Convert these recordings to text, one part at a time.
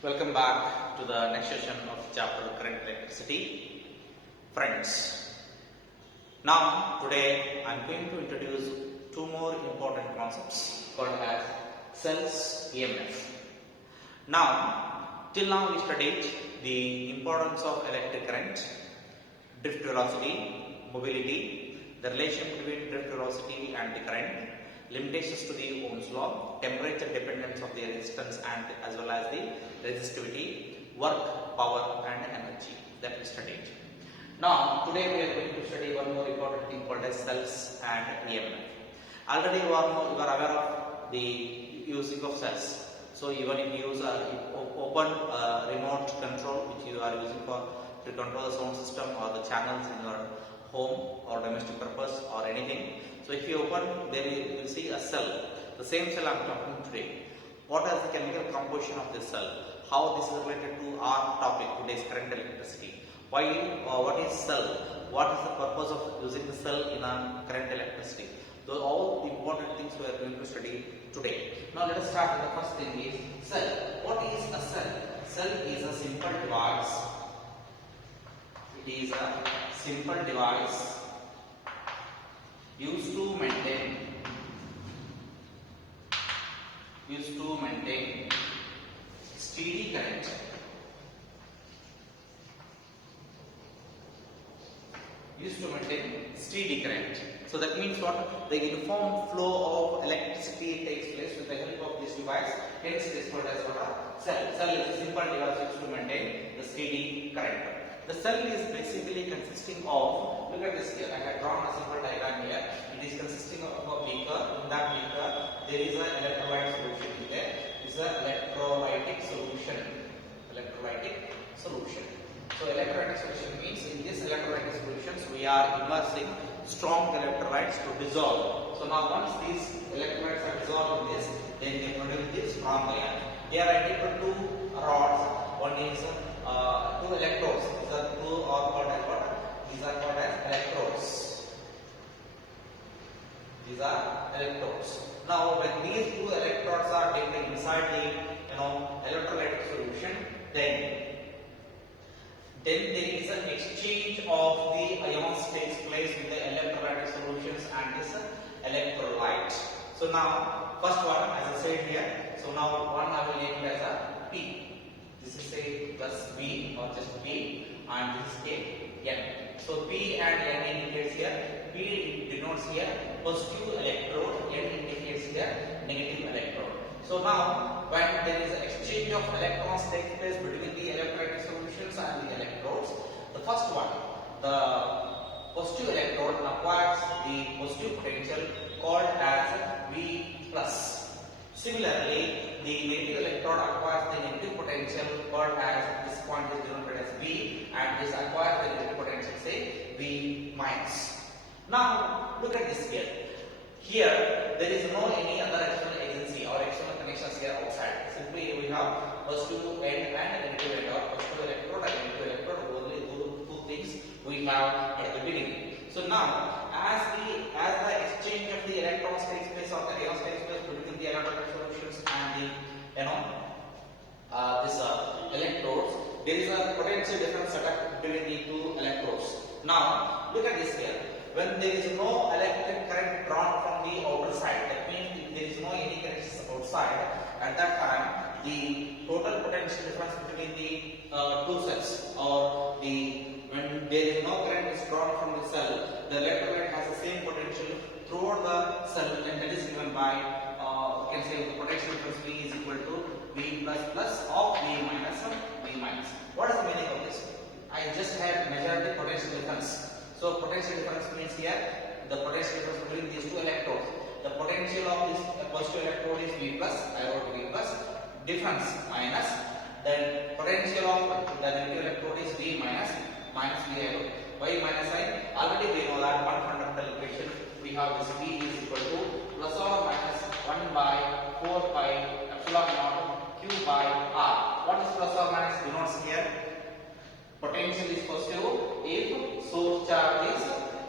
Welcome back to the next session of the chapter Current Electricity. Friends, now today I am going to introduce two more important concepts called as cells EMF. Now, till now we studied the importance of electric current, drift velocity, mobility, the relation between drift velocity and the current, limitations to the Ohm's law, temperature dependence of the resistance and as well as the resistivity, work, power and energy that we studied. Now today we are going to study one more important thing called as cells and EMF. Already you are aware of the using of cells. So even if you use open remote control which you are using to control the sound system or the channels in your home or domestic purpose or anything. So if you open, there you will see a cell. The same cell I am talking today. What is the chemical composition of this cell? How this is related to our topic today's current electricity? Why? What is cell? What is the purpose of using the cell in a current electricity? Those are all the important things we are going to study today. Now let us start with the first thing is cell. What is a cell? Cell is a simple device. It is a simple device used to maintain steady current So that means what? The uniform flow of electricity takes place with the help of this device. Hence it is called as what? A cell. Cell is a simple device used to maintain the steady current. The cell is basically consisting of, look at this here, I have drawn a simple diagram here. It is consisting of a beaker. In that beaker, there is an electrolyte solution in there. It is an electrolytic solution. So electrolytic solution means in this electrolytic solutions we are immersing strong electrolytes to dissolve. So now once these electrolytes are dissolved in this, then they produce this strong ion. They are identical to rods. One is two electrodes. These are called as what? These are called as electrodes. Now when these two electrodes are taken inside the electrolytic solution, then there is an exchange of the ions takes place with the electrolytic solutions and this electrolyte. So now first one, as I said here, so now one I will name it as a P. This is a plus B or just B and this is a N. So P and N indicates here, P denotes here positive electrode, N indicates here negative electrode. So now when there is an exchange of electrons takes place between the electrolytic solutions and the electrodes, the first one, the positive electrode acquires the positive potential called as V plus. Similarly, the negative electrode acquires the negative potential called as, this point is denoted as V, and this acquires the negative potential say V minus. Now look at this here. Here there is no any other external agency or external connections here outside. Simply we have positive end and negative end, or positive electrode and negative electrode. Only two things we have at the beginning. So now as the exchange of the electrons takes place or the ions takes place between the electrolytic solutions and the electrodes, there is a potential difference set up between the two electrodes. Now look at this here. When there is no electric current drawn from the outer side, that means if there is no any connections outside, at that time the total potential difference between the two cells, or when there is no current is drawn from the cell, the electrolyte has the same potential throughout the cell, and that is given by you can say the potential difference V is equal to V plus plus of V minus. What is the meaning of this? I just have measured the potential difference. So potential difference means here the potential difference between these two electrodes. The potential of this positive electrode is V plus, I wrote V plus, difference minus, then potential of the negative electrode is V minus V, I wrote. Why minus sign? Already we know that one fundamental equation we have this V is equal to plus or minus 1 by 4 pi epsilon naught Q by R. What is plus or minus denotes here? Potential is positive if source charge is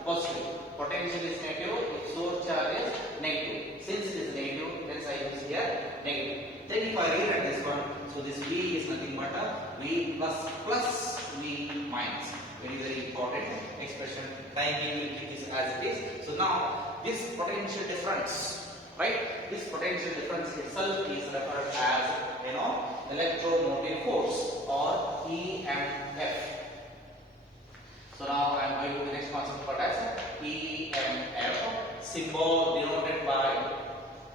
positive. Potential is negative if source charge is negative. Since it is negative, hence I use here negative. Then if I rewrite this one, so this V is nothing but a V plus V minus. Very important expression. Time we will keep this as it is. So now this potential difference, right? This potential difference itself is referred as, electromotive force or EMF. So now I am going to the next concept called as EMF. Symbol denoted by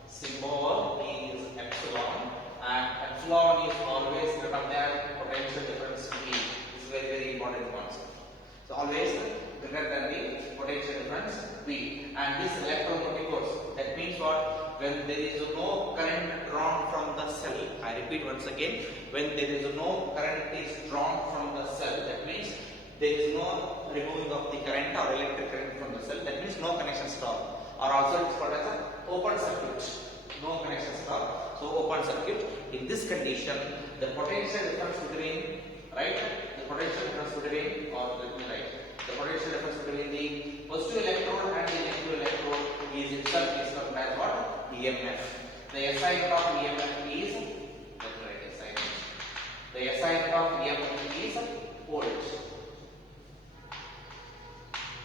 symbol is epsilon, and epsilon is always written there potential difference V. This is very important concept. So always greater than the potential difference V. And this electromotive force, that means what? When there is no current drawn from the cell. I repeat once again, when there is no current is drawn from the cell, that means there is no removing of the current or electric current from the cell. That means no connection stop. Or also it's called as an open circuit. No connection stop. So open circuit. In this condition, the potential difference between, right? The potential difference between, or let me write, the potential difference between the positive electrode and the negative electrode is itself is known as what? EMF. The SI unit of EMF is, let me write SI unit. The SI unit of EMF is volt.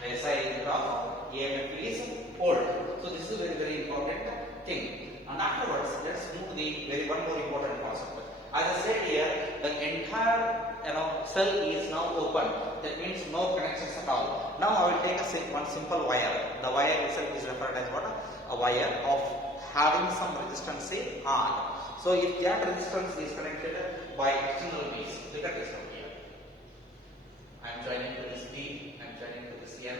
The SI unit of EMF is volt. So this is a very important thing. And afterwards, let's move to the one more important concept. As I said here, the entire cell is now open. That means no connections at all. Now I will take one simple wire. The wire itself is referred as what? A wire of having some resistance, say R. So if that resistance is connected by external means, look at this one here. I am joining to this D, I am joining to this N.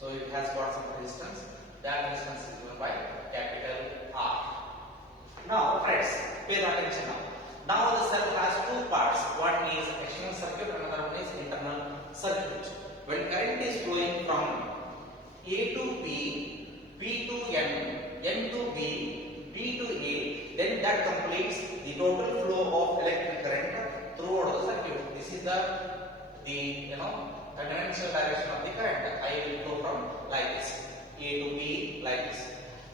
So it has got some resistance. That resistance is given by capital R. Now friends, pay attention now. Now the cell has two parts. One is external circuit, another one is internal circuit. When current is flowing from A to B, B to N, N to B, B to A, then that completes the total flow of electric current throughout the circuit. This is the conventional direction of the current. I will go from like this, A to B like this.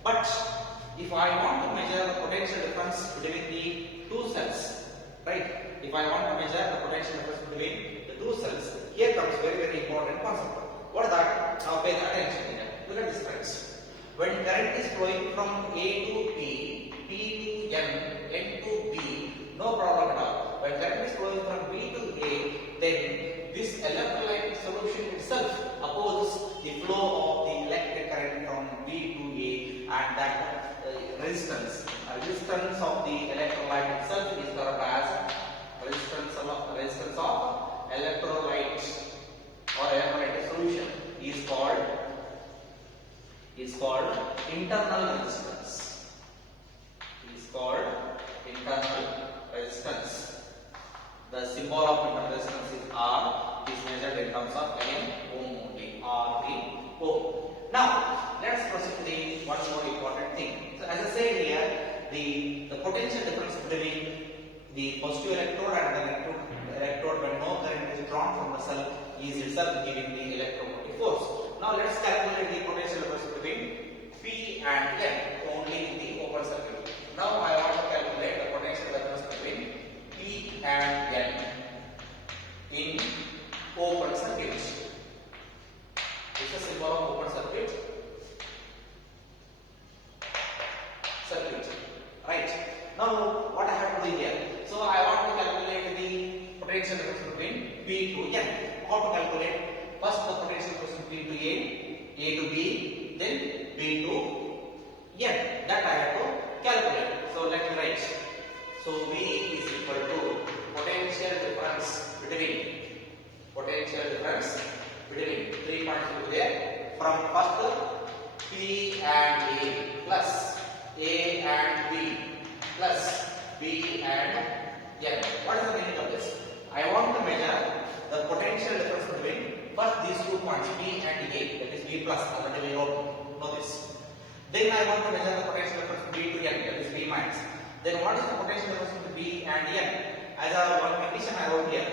But if I want to measure the potential difference between the two cells, right? If I want to measure the potential difference between the two cells, here comes very important concept. What is that? Now pay attention here. Look at this friends. When current is flowing from A to B, B to N, N to B, no problem at all. When current is flowing from B to A, then this electrolyte solution itself opposes the flow of the electric current from B to A, and that resistance of the electrolyte itself is called as resistance of electrolyte or electrolyte solution is called internal resistance. Is called internal resistance. The symbol of internal resistance is R. Is measured in terms of ohm only. R the ohm. Now let's proceed to the one more important thing. So as I said here, the potential difference between the positive electrode and the negative electrode when no current is drawn from the cell is itself giving the electromotive force. Now let's calculate the potential difference between P and N only in the open circuit. Now I want to calculate the potential difference between P and N in open circuit. This is a symbol of open circuit. Right. Now what I have to do here? So I want to calculate the potential difference between P to N. How to calculate? First the potential difference between P to A to B, then B to N. That I have to calculate. So let me write. So V is equal to potential difference between 3 points over there from first P and A plus A and B plus B and N. What is the meaning of this? I want to measure the potential difference between first these 2 points P and A, that is B plus, already we know this. Then I want to measure the potential difference B to N, that is B minus. Then what is the potential difference between B and N? As one condition I wrote here,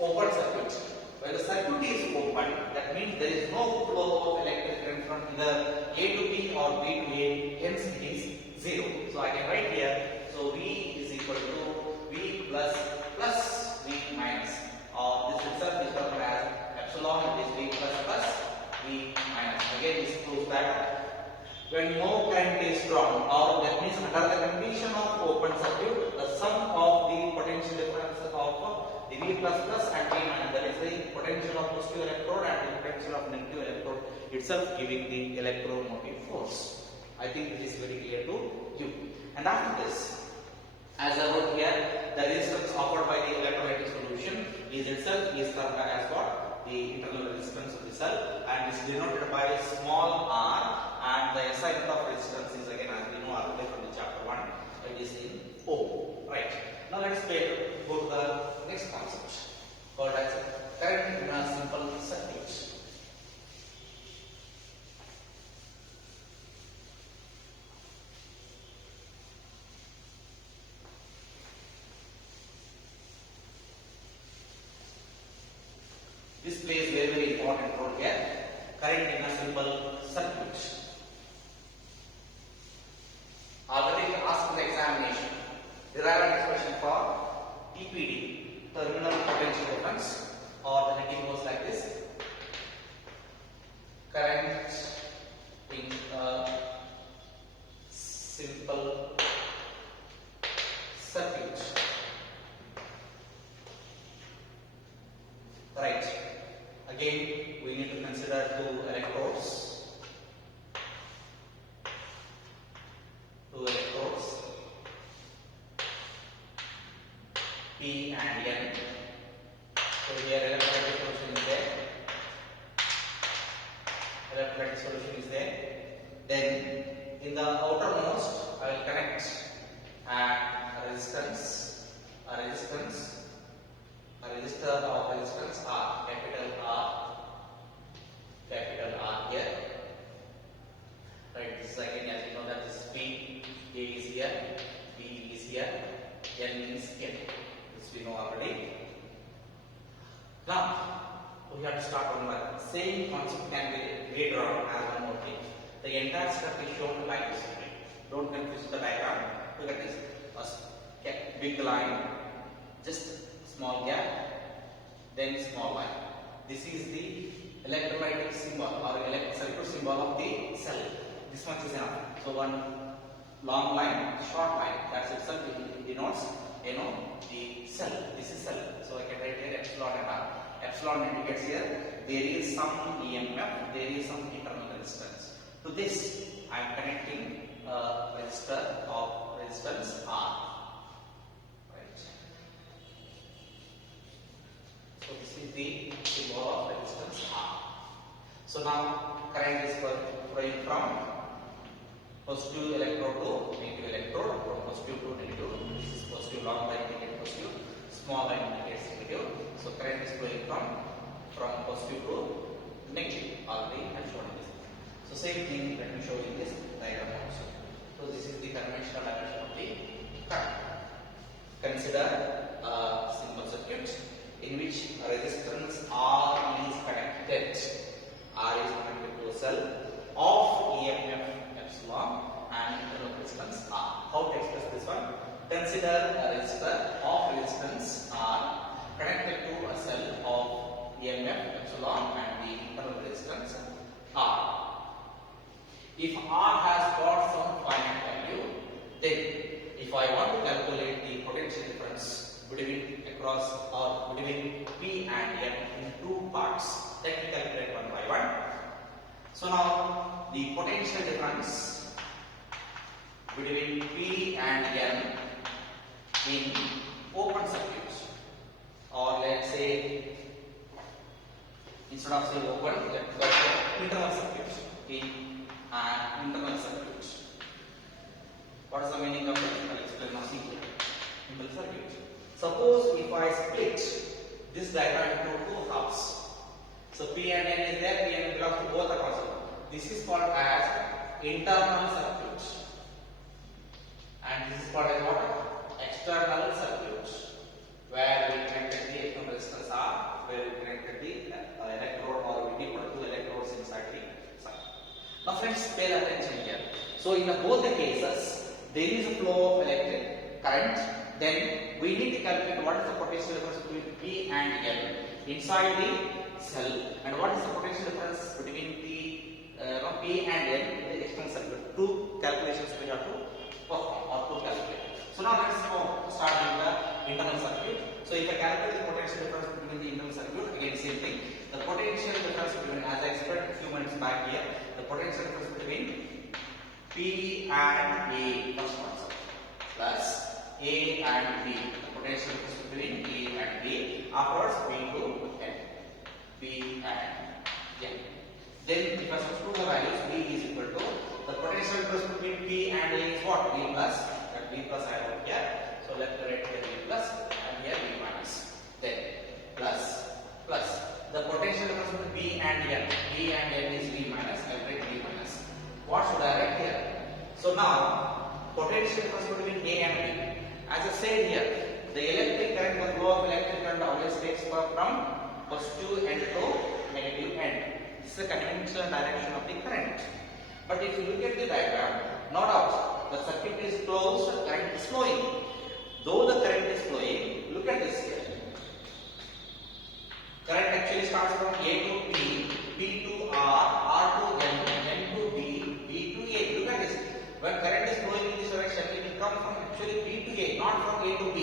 open circuit. When the circuit is open, that means there is no flow of electric current from either A to B or B to A, hence it is 0. So I can write here, so V is equal to V plus V minus, or this itself is called as epsilon, it is V plus V minus. Again this proves that when no current is drawn, or that means under the condition of open circuit, the sum of the potential difference of the V plus and V minus, that is the potential of positive electrode and the potential of negative electrode itself giving the electromotive force. I think this is very clear to you. And after this, as I wrote here, the resistance offered by the electrolytic solution is itself is termed as what? The internal resistance of the cell, and is denoted by small r, and the SI unit of resistance is again, as we know already from the chapter 1, it is in ohm. Right. Now let's go to the next concept called as current in a simple circuit. This plays very important role here. Current in a simple circuit. Already asked in the examination, derive an expression for TPD, terminal potential difference, or the heading goes like this: current in a simple circuit. Right. Again, we need to consider two electrodes. P and N. So here electrolytic solution is there. Electrolytic solution is there. Then in the outermost, I will connect a resistance, a resistor of resistance R, capital R here. Right, this is again, as you know, that this P, A is here, B is here, N is here. This we know already. Now, we have to start one by one. Same concept can be later on as one more thing. The entire step is shown like this. Don't confuse the diagram. Look at this. A big line, just small gap, then small line. This is the electrolytic symbol or circuit symbol of the cell. This much is enough. So one long line, short line, that's itself denotes, the cell. This is cell. So I can write here epsilon and R. Epsilon indicates here there is some EMF, there is some internal resistance. To this, I am connecting a resistor of resistance R. So this is the symbol of resistance R. So now current is flowing from positive electrode to negative electrode, from positive to negative. This is positive, long line indicates positive, small line indicates negative. So current is flowing from positive to negative. Already I have shown this. So same thing, let me show you this diagram also. So this is the conventional direction of the current. Consider a simple circuit in which a resistance R is connected. R is connected to a cell of EMF epsilon and internal resistance R. How to express this one? Consider a resistor of resistance R connected to a cell of EMF epsilon and the internal resistance R. If R has got some finite value, then if I want to calculate the potential difference between P and N in two parts, let me calculate one by one. So now the potential difference between P and N in open circuit, or let's say instead of saying open, let's say internal circuit. In an internal circuit, what is the meaning of it? I'll explain now simply. Internal circuit. Suppose if I split this diagram into two halves, so P and N is there, P and N belongs to both the concept. This is called as internal circuit, and this is called as what? External circuit, where we connected the external resistors are, where we connected the electrode or we put two electrodes inside the circuit. Now friends, pay attention here. So in both the cases, there is a flow of electric current. Then we need to calculate what is the potential difference between P and N inside the cell, and what is the potential difference between the P and N in the external circuit. Two calculations we have to perform or to calculate. So now let's start with the internal circuit. So if I calculate the potential difference between the internal circuit, again same thing. The potential difference between, as I explained a few minutes back here, the potential difference between P and A, first concept, plus A and B. The potential difference between A and B. Afterwards, B to N. B and N. Then if I substitute the values, B is equal to the potential difference between P and A is what? B plus. That B plus I have here. So left to right here B plus and here B minus. Then plus the potential difference between B and N. B and N is B minus. I will write B minus. What should I write here? So now potential difference between A and B. As I said here, the electric current, the flow of electric current always takes from positive end to negative end. This is the conventional direction of the current. But if you look at the diagram, no doubt the circuit is closed, the current is flowing. Though the current is flowing, look at this here. Current actually starts from A to P, P to R, R to N, N to B, B to A. Look at this. When current is flowing in this direction, it will come from actually B to A, not from A to B.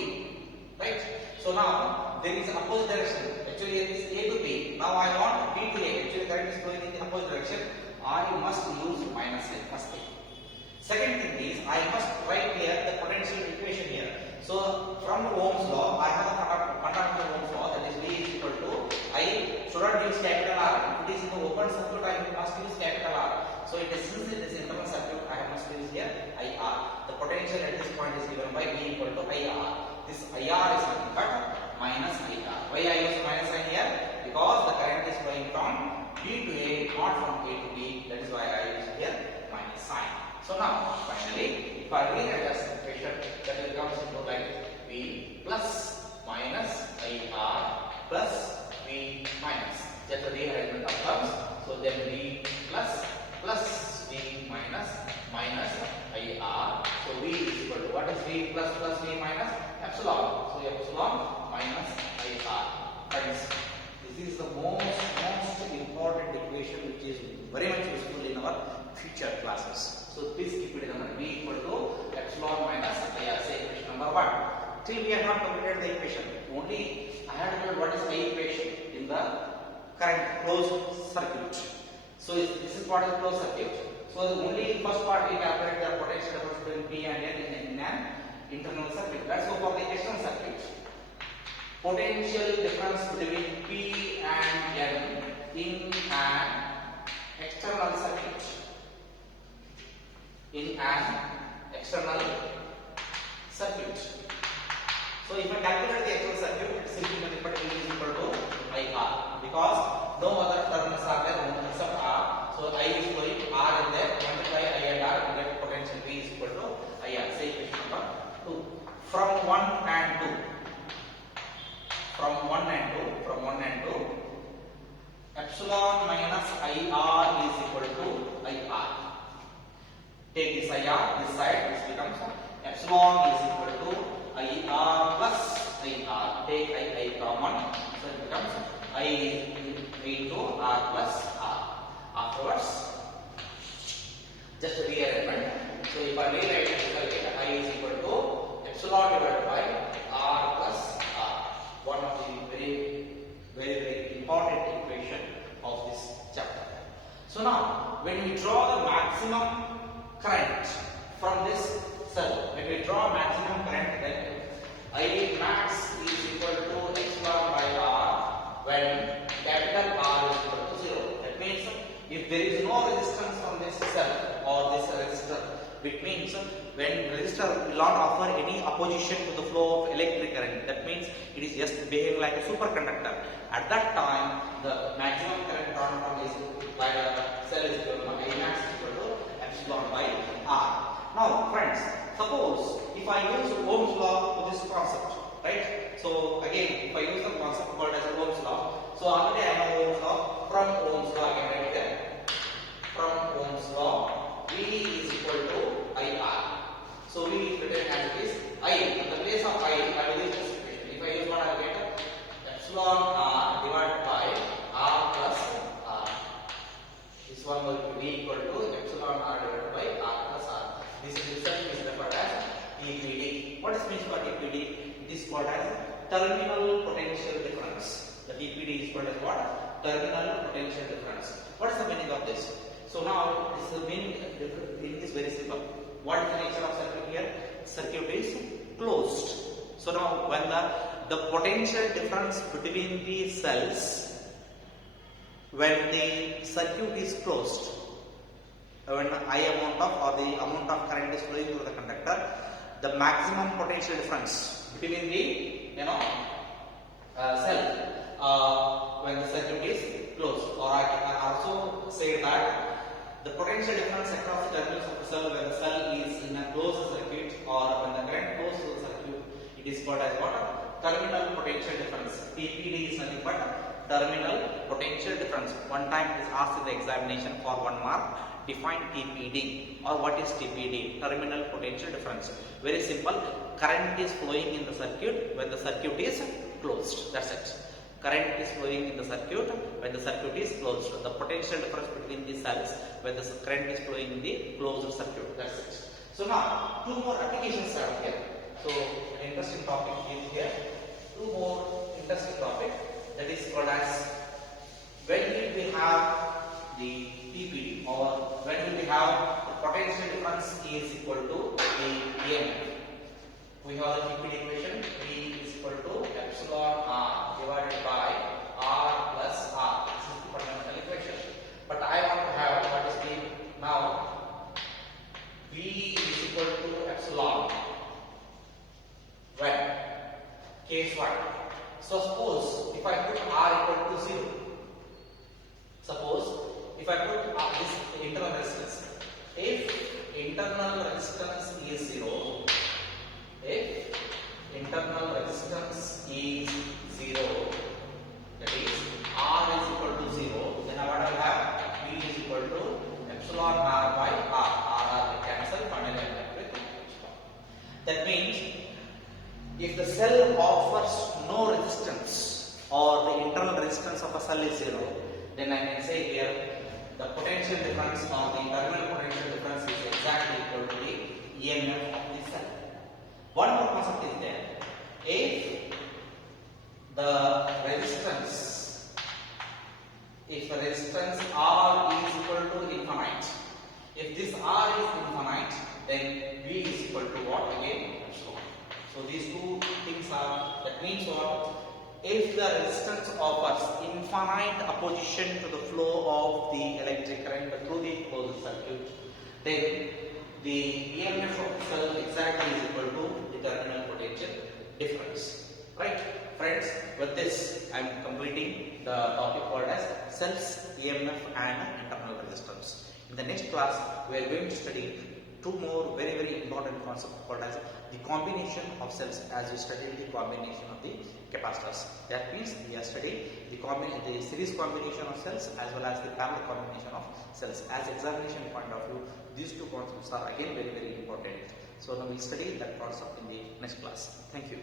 Right? So now there is opposite direction. Actually it is A to B. Now I want B to A. Actually current is flowing in the opposite direction. I must use minus A, first thing. Second thing is, I must write here the potential equation here. So from Ohm's law, I have the fundamental Ohm's law, that is V is equal to I should not use capital R. If it is in the open circuit, I must use capital R. So it is, since it is internal circuit, I must use here IR. The potential at this point is given by V equal to IR. This IR is nothing but minus IR. Why I use minus I here? Because the current is flowing from B to A, not from A to B. That is why I use here minus sign. So now, finally, if I rewrite this equation, that will come into like V plus minus IR plus V minus. Just the rearrangement of terms. So then V plus V minus IR. So V is equal to, what is V plus V minus? Epsilon. So epsilon minus IR. Friends, this is the most important equation which is very much useful in our future classes. So please keep it in mind. V equal to epsilon minus IR. Say equation number 1. Till we have not completed the equation. Only I have to know what is the equation in the current closed circuit. So this is what is closed circuit. So the only first part we calculate the potential difference between P and N in an internal circuit. Let's go for the external circuit. Potential difference between P and N in an external circuit. In an external circuit. So if I calculate the external circuit, it is simply nothing but V is equal to IR, because no other terminals are there except R. So I is flowing, R is there, multiply I and R, we get potential V is equal to IR. Say equation number 2. From 1 and 2. From 1 and 2. Epsilon minus IR is equal to IR. Take this IR, this side, this becomes epsilon is equal to IR plus IR. Take I common, so it becomes I into R plus R. Afterwards, just rearrangement. So if I rewrite it, I is equal to epsilon divided by R plus R. One of the very important equation of this chapter. So now, when we draw the maximum current from this cell, when we draw maximum current, then I max is equal to epsilon by R when capital R is equal to 0. That means if there is no resistance from this cell or this resistor, it means when resistor will not offer any opposition to the flow of electric current, that means it is just behaving like a superconductor. At that time, the maximum current drawn from this by the cell is given by I max is equal to epsilon by r. Now friends, suppose if I use Ohm's law for this concept, right? So again, if I use the concept called as Ohm's law, so already I know Ohm's law. From Ohm's law I can write here. From Ohm's law, V is equal to IR. So V is written as it is I. In the place of I will use this equation. If I use what I will get epsilon r divided by r plus r. This one will be equal to epsilon r divided by r plus r. This itself is referred as TPD. What is means by TPD? It is called as terminal potential difference. The TPD is called as what? Terminal potential difference. What is the meaning of this? So now this meaning is very simple. What is the nature of circuit here? Circuit is closed. So now when the potential difference between the cells, when the circuit is closed, when I amount of or the amount of current is flowing through the conductor, the maximum potential difference between the cell when the circuit is closed, or I can also say that the potential difference across the terminals of the cell when the cell is in a closed circuit or when the current flows through the circuit, it is called as what? Terminal potential difference. TPD is nothing but terminal potential difference. One time it is asked in the examination for 1 mark. Define TPD, or what is TPD? Terminal potential difference. Very simple. Current is flowing in the circuit when the circuit is closed. That's it. Current is flowing in the circuit when the circuit is closed. The potential difference between the cells when the current is flowing in the closed circuit. That's it. So now 2 more applications are here. So an interesting topic is here. 2 more interesting topic, that is called as when will we have the TPD, or when will we have the potential difference is equal to the EMF. We have the TPD equation. V is equal to epsilon r divided by r plus r. This is the fundamental equation. But I want to have what is the now V is equal to epsilon when case 1. So suppose if I put r equal to 0. Suppose if I put this internal resistance. If internal resistance is 0, if internal resistance is 0, that is R is equal to 0, then what I will have? V is equal to epsilon R by R. R will cancel, finally I will have with epsilon. That means if the cell offers no resistance or the internal resistance of a cell is 0, then I can say here the potential difference or the terminal potential difference is exactly equal to the EMF of the cell. One more concept is there. If the resistance R is equal to infinite, if this R is infinite, then V is equal to what? Again, epsilon. So these 2 things are, that means what? If the resistance offers infinite opposition to the flow of the electric current through the closed circuit, then the EMF of the cell exactly is equal to the terminal potential difference. Right? Friends, with this I am completing the topic called as cells, EMF and internal resistance. In the next class, we are going to study 2 more very important concepts called as the combination of cells, as we studied the combination of the capacitors. That means we are studying the series combination of cells as well as the parallel combination of cells. As examination point of view, these 2 concepts are again very important. So now we will study that concept in the next class. Thank you.